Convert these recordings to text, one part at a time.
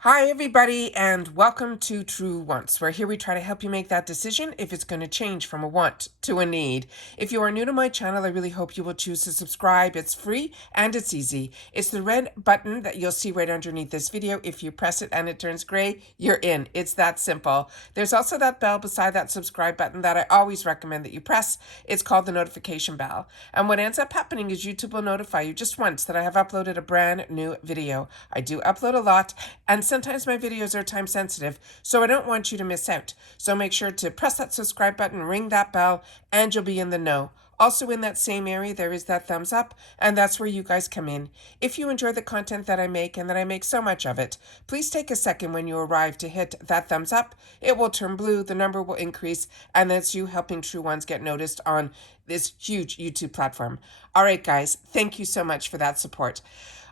Hi everybody and welcome to True Wants, where here we try to help you make that decision if it's going to change from a want to a need. If you are new to my channel, I really hope you will choose to subscribe. It's free and it's easy. It's the red button that you'll see right underneath this video. If you press it and it turns gray, you're in. It's that simple. There's also that bell beside that subscribe button that I always recommend that you press. It's called the notification bell. And what ends up happening is YouTube will notify you just once that I have uploaded a brand new video. I do upload a lot, and sometimes my videos are time sensitive, so I don't want you to miss out. So make sure to press that subscribe button, ring that bell, and you'll be in the know. Also in that same area, there is that thumbs up, and that's where you guys come in. If you enjoy the content that I make, and that I make so much of it, please take a second when you arrive to hit that thumbs up. It will turn blue, the number will increase, and that's you helping True Ones get noticed on this huge YouTube platform. All right, guys, thank you so much for that support.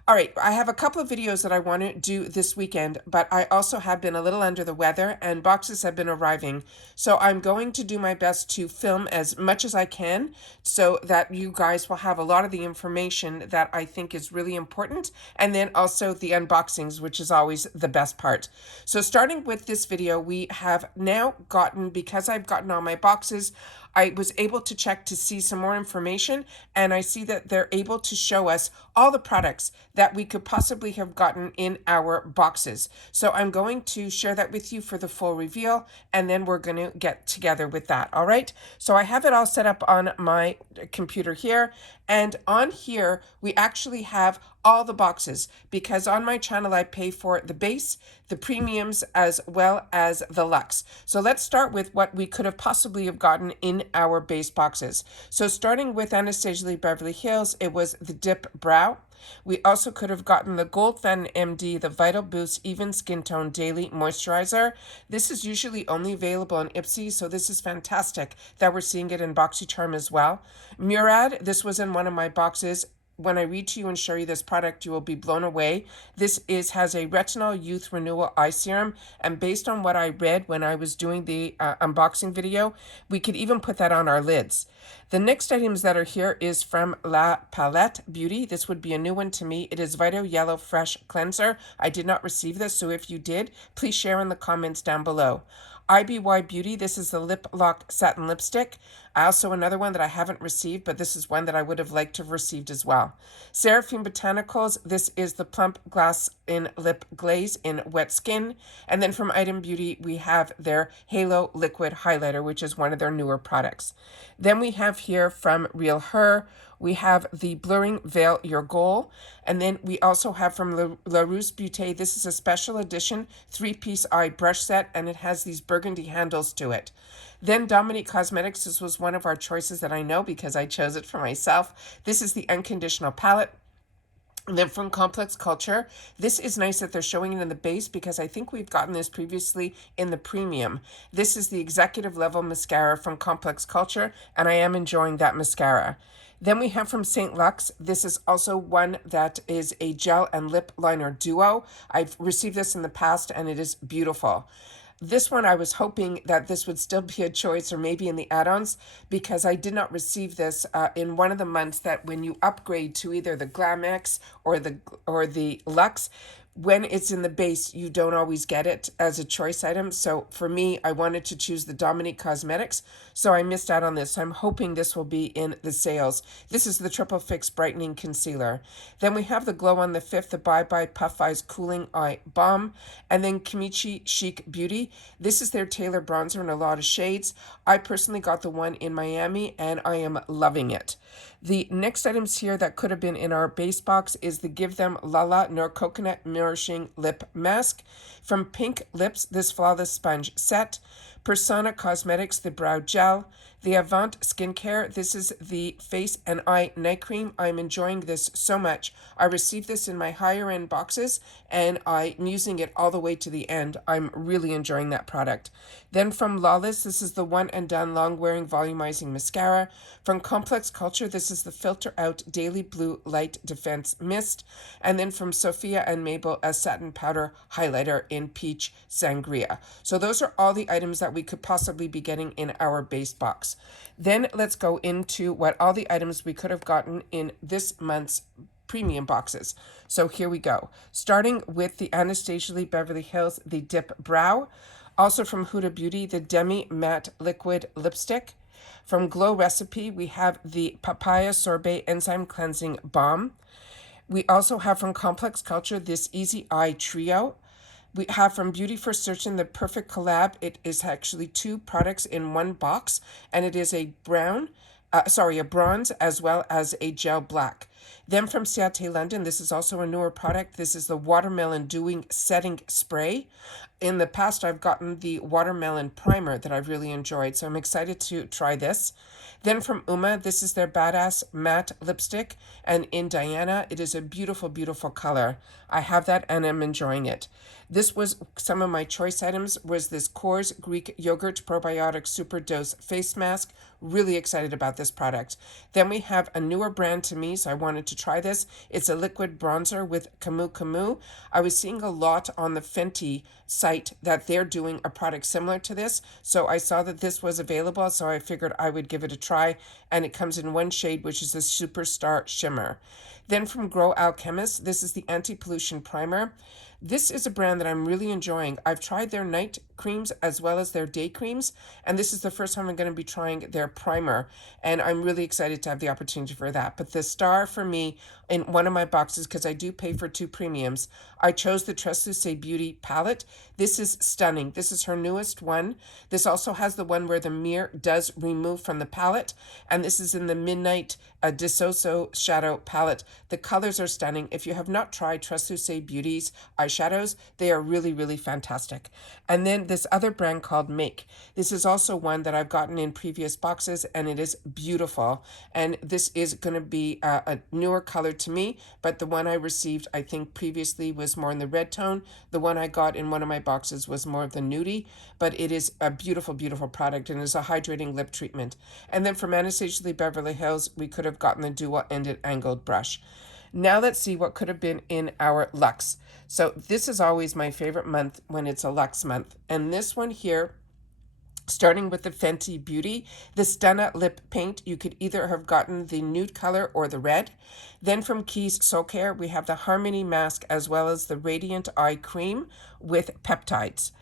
All right, I have a couple of videos that I want to do this weekend, but I also have been a little under the weather and boxes have been arriving. So I'm going to do my best to film as much as I can so that you guys will have a lot of the information that I think is really important, and then also the unboxings, which is always the best part. So starting with this video, we have now gotten, because I've gotten all my boxes, I was able to check to see some more information, and I see that they're able to show us all the products that we could possibly have gotten in our boxes. So I'm going to share that with you for the full reveal, and then we're going to get together with that. All right. So I have it all set up on my computer here, and on here we actually have all the boxes, because on my channel I pay for the base, the premiums, as well as the luxe. So let's start with what we could have possibly have gotten in our base boxes. So starting with Anastasia Lee Beverly Hills, it was the Dip Brow. We also could have gotten the Gold Fen MD, the Vital Boost Even Skin Tone Daily Moisturizer. This is usually only available on Ipsy, so this is fantastic that we're seeing it in Boxycharm as well. Murad, this was in one of my boxes. When I read to you and show you this product, you will be blown away. This has a Retinol Youth Renewal Eye Serum, and based on what I read when I was doing the unboxing video, we could even put that on our lids. The next items that are here is from La Palette Beauty. This would be a new one to me. It is Vito Yellow Fresh Cleanser. I did not receive this, so if you did, please share in the comments down below. IBY Beauty, this is the Lip Lock Satin Lipstick. Also another one that I haven't received, but this is one that I would have liked to have received as well. Seraphine Botanicals, this is the Plump Glass in Lip Glaze in Wet Skin. And then from Item Beauty, we have their Halo Liquid Highlighter, which is one of their newer products. Then we have here from Real Her, we have the Blurring Veil Your Goal. And then we also have from La Rousse Beauté, this is a special edition 3-piece eye brush set, and it has these burgundy handles to it. Then Dominique Cosmetics, this was one of our choices that I know because I chose it for myself. This is the Unconditional Palette. And then from Complex Culture, this is nice that they're showing it in the base because I think we've gotten this previously in the premium. This is the executive level mascara from Complex Culture, and I am enjoying that mascara. Then we have from St. Luxe. This is also one that is a gel and lip liner duo. I've received this in the past and it is beautiful. This one, I was hoping that this would still be a choice, or maybe in the add-ons, because I did not receive this in one of the months that when you upgrade to either the Glam X or the Luxe, when it's in the base, you don't always get it as a choice item. So for me, I wanted to choose the Dominique Cosmetics, so I missed out on this. So I'm hoping this will be in the sales. This is the Triple Fix Brightening Concealer. Then we have the Glow on the 5th, the Bye Bye Puff Eyes Cooling Eye Balm. And then Kimichi Chic Beauty. This is their Tailor Bronzer in a lot of shades. I personally got the one in Miami, and I am loving it. The next items here that could have been in our base box is the Give Them Lala Nor Coconut Nourishing Lip Mask. From Pink Lips, this Flawless Sponge Set. Persona Cosmetics, the Brow Gel. The Avant Skincare, this is the Face and Eye Night Cream. I'm enjoying this so much. I received this in my higher end boxes, and I'm using it all the way to the end. I'm really enjoying that product. Then from Lawless, this is the One and Done Long Wearing Volumizing Mascara. From Complex Culture, this is the Filter Out Daily Blue Light Defense Mist. And then from Sophia and Mabel, a Satin Powder Highlighter in Peach Sangria. So those are all the items that we could possibly be getting in our base box. Then let's go into what all the items we could have gotten in this month's premium boxes. So here we go. Starting with the Anastasia Lee Beverly Hills, the Dip Brow. Also from Huda Beauty, the Demi Matte Liquid Lipstick. From Glow Recipe, we have the Papaya Sorbet Enzyme Cleansing Balm. We also have from Complex Culture this Easy Eye Trio. We have from Beauty for Certain the Perfect Collab. It is actually 2 products in 1 box, and it is a a bronze as well as a gel black. Then from Ciate London, this is also a newer product. This is the Watermelon Dewing Setting Spray. In the past, I've gotten the Watermelon Primer that I've really enjoyed, so I'm excited to try this. Then from Uma, this is their Badass Matte Lipstick, and in Diana, it is a beautiful, beautiful color. I have that and I'm enjoying it. This was some of my choice items was this Coors Greek Yogurt Probiotic Super Dose Face Mask. Really excited about this product. Then we have a newer brand to me, so I wanted to try this. It's a liquid bronzer with Camus Camus. I was seeing a lot on the Fenty site that they're doing a product similar to this, so I saw that this was available, so I figured I would give it a try, and it comes in 1 shade, which is a Superstar Shimmer. Then from Grow Alchemist, this is the Anti-Pollution Primer. This is a brand that I'm really enjoying. I've tried their night creams as well as their day creams, and this is the first time I'm going to be trying their primer, and I'm really excited to have the opportunity for that. But the star for me in one of my boxes, because I do pay for 2 premiums, I chose the Translucent Beauty palette. This is stunning. This is her newest one. This also has the one where the mirror does remove from the palette, and this is in the Midnight Disoso Shadow palette. The colors are stunning. If you have not tried Translucent Beauty's eyeshadows, they are really, really fantastic. And then this other brand called Make. This is also one that I've gotten in previous boxes, and it is beautiful. And this is going to be a newer color to me, but the one I received, I think previously was more in the red tone. The one I got in one of my boxes was more of the nudie, but it is a beautiful, beautiful product and is a hydrating lip treatment. And then from Anastasia Lee Beverly Hills, we could have gotten the dual-ended angled brush. Now let's see what could have been in our Luxe. So this is always my favorite month when it's a Luxe month. And this one here, starting with the Fenty Beauty, the Stunna Lip Paint, you could either have gotten the nude color or the red. Then from Keys Soul Care, we have the Harmony Mask as well as the Radiant Eye Cream with peptides.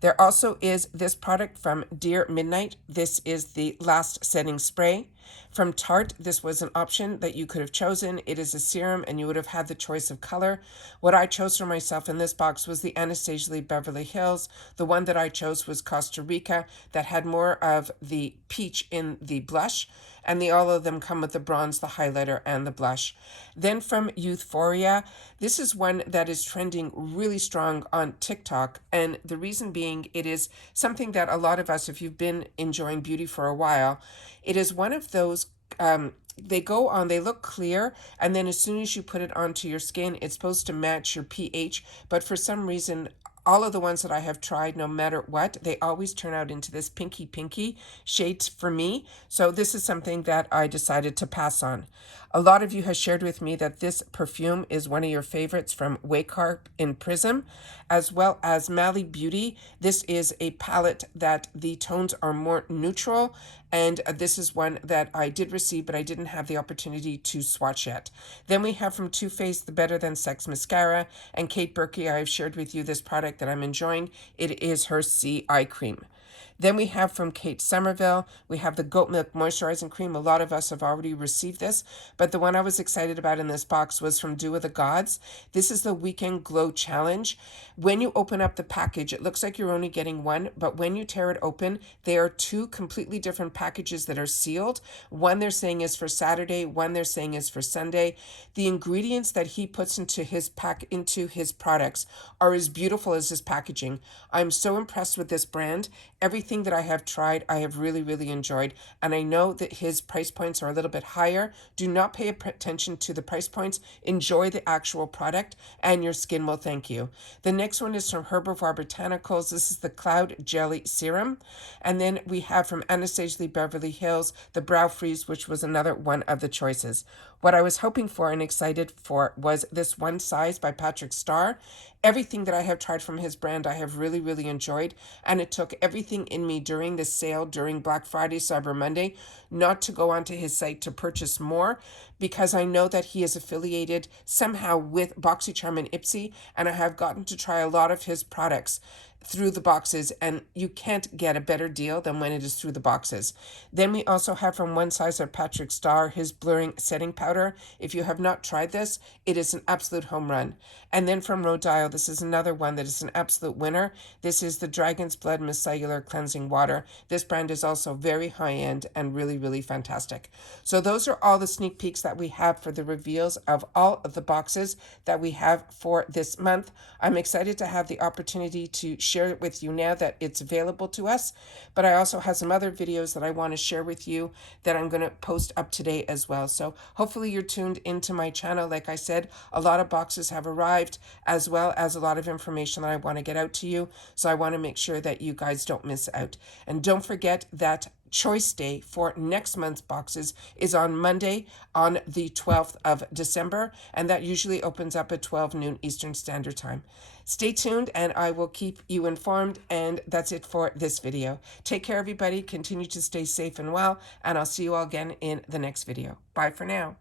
There also is this product from Dear Midnight. This is the Last Setting Spray. From Tarte, this was an option that you could have chosen. It is a serum and you would have had the choice of color. What I chose for myself in this box was the Anastasia Lee Beverly Hills. The one that I chose was Costa Rica that had more of the peach in the blush. And all of them come with the bronze, the highlighter, and the blush. Then from Youthforia, this is one that is trending really strong on TikTok. And the reason being, it is something that a lot of us, if you've been enjoying beauty for a while, it is one of those, they go on, they look clear, and then as soon as you put it onto your skin, it's supposed to match your pH. But for some reason, all of the ones that I have tried, no matter what, they always turn out into this pinky shades for me. So this is something that I decided to pass on. A lot of you have shared with me that this perfume is one of your favorites from Wakeharp in Prism, as well as Mally Beauty. This is a palette that the tones are more neutral, and this is one that I did receive, but I didn't have the opportunity to swatch yet. Then we have from Too Faced the Better Than Sex Mascara, and Kate Berkey, I have shared with you this product that I'm enjoying. It is her C Eye Cream. Then we have from Kate Somerville, we have the Goat Milk Moisturizing Cream. A lot of us have already received this, but the one I was excited about in this box was from Dew of the Gods. This is the Weekend Glow Challenge. When you open up the package, it looks like you're only getting one, but when you tear it open, there are 2 completely different packages that are sealed. One they're saying is for Saturday, one they're saying is for Sunday. The ingredients that he puts into his products are as beautiful as his packaging. I'm so impressed with this brand. Everything that I have tried, I have really, really enjoyed. And I know that his price points are a little bit higher. Do not pay attention to the price points. Enjoy the actual product and your skin will thank you. The next one is from Herbivore Botanicals. This is the Cloud Jelly Serum. And then we have from Anastasia Lee Beverly Hills, the Brow Freeze, which was another one of the choices. What I was hoping for and excited for was this One Size by Patrick Starr. Everything that I have tried from his brand, I have really, really enjoyed. And it took everything in me during the sale, during Black Friday, Cyber Monday, not to go onto his site to purchase more, because I know that he is affiliated somehow with Boxycharm and Ipsy, and I have gotten to try a lot of his products through the boxes, and you can't get a better deal than when it is through the boxes. Then we also have from One Size of Patrick Starr his blurring setting powder. If you have not tried this, it is an absolute home run. And then from Rodile, this is another one that is an absolute winner. This is the Dragon's Blood Micellar Cleansing Water. This brand is also very high-end and really, really fantastic. So those are all the sneak peeks that we have for the reveals of all of the boxes that we have for this month. I'm excited to have the opportunity to share it with you now that it's available to us, but I also have some other videos that I want to share with you that I'm going to post up today as well. So hopefully you're tuned into my channel. Like I said, a lot of boxes have arrived, as well as a lot of information that I want to get out to you. So I want to make sure that you guys don't miss out. And don't forget that choice day for next month's boxes is on Monday, on the 12th of December, and that usually opens up at 12 noon Eastern Standard Time. Stay tuned and I will keep you informed, and that's it for this video. Take care, everybody. Continue to stay safe and well, and I'll see you all again in the next video. Bye for now.